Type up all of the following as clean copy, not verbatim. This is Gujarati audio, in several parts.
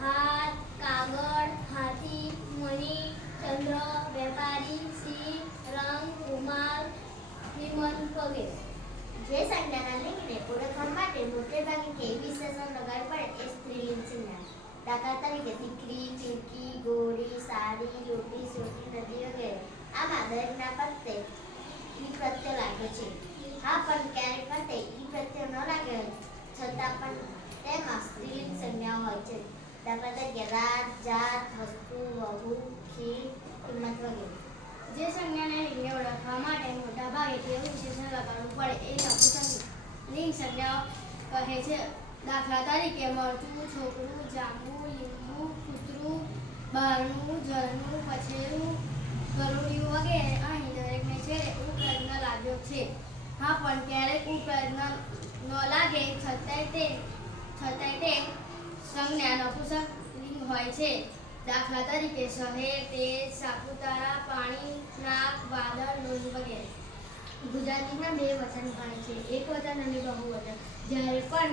હાથ, કાગળ, હાથી, મણી, ચંદ્ર, વેપારી, સિંહ, રંગ, રૂમાલ, વિમલ વગેરે. જે સંજ્ઞાના લિંગને ઓળખવા માટે મોટે ભાગે કેવી વિશેષણ લગાડવું પડે એ સ્ત્રીલિંગ સંજ્ઞા. દાખલા તરીકે દીકરી, ફીરકી, ઘોડી, સાડી, લોટી, સોટી, નદી વગેરે. આમાં દરેકના પ્રત્યે ઈ પ્રત્યય લાગે છે. હા, પણ ક્યારેક પ્રત્યે ઈ પ્રત્યય ન લાગે છતાં પણ તેમાં સ્ત્રીલિંગ સંજ્ઞાઓ હોય છે. દાખલા તરીકે રાત, જાત, વસ્તુ, વહુ, ખીર, કિંમત વગેરે. જે સંજ્ઞાને લિંગને ઓળખવા માટે મોટા ભાગે કેવું વિશેષણ લગાડવું પડે એ નપુંસક લિંગ સંજ્ઞાઓ કહે છે. દાખલા તરીકે મરચું, છોકરું, જાંબુ, લીંબુ, કૂતરું, બહારનું, જળનું, પછેરું, ગરુડિયું વગેરે. અહીં દરેકને છેડે ઉ પ્રયત્ન લાગ્યો છે. હા, પણ ક્યારેક ઉ પ્રયત્ન ન લાગે છતાંય તે સંજ્ઞા નપુંસક લિંગ હોય છે. દાખલા તરીકે શહેર, તેજ, સાપુતારા, પાણી, નાક, વાદળ, લોહી વગેરે. ગુજરાતીમાં બે વચન હોય છે, એક વચન અને બહુવચન. જ્યારે પણ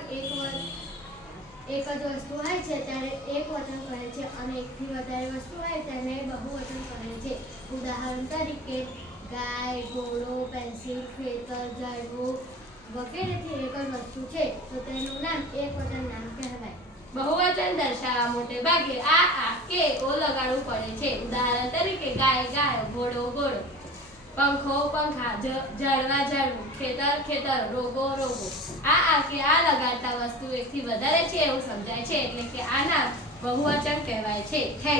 એક જ વસ્તુ હોય છે ત્યારે એક વચન કહે છે અને એકથી વધારે વસ્તુ હોય તેને બહુવચન કહે છે. ઉદાહરણ તરીકે ગાય, ઘોડો, પેન્સિલ, ખેતર, ઝાડવું વગેરેથી એક જ વસ્તુ છે તો તેનું નામ એક વચન નામ કહેવાય. બહુવચન દર્શાવવા મોટે ભાગે આ કે ઓ લગાડવું પડે છે. ઉદાહરણ તરીકે ગાય ગાયો, ઘોડો ઘોડો, પંખો પંખા, ઝાડવા ઝાડવું, ખેતર ખેતર, રોગો રોગો. આ કે આ લગાડતા વસ્તુ એકથી વધારે છે એવું સમજાય છે એટલે કે આ નામ બહુવચન કહેવાય છે.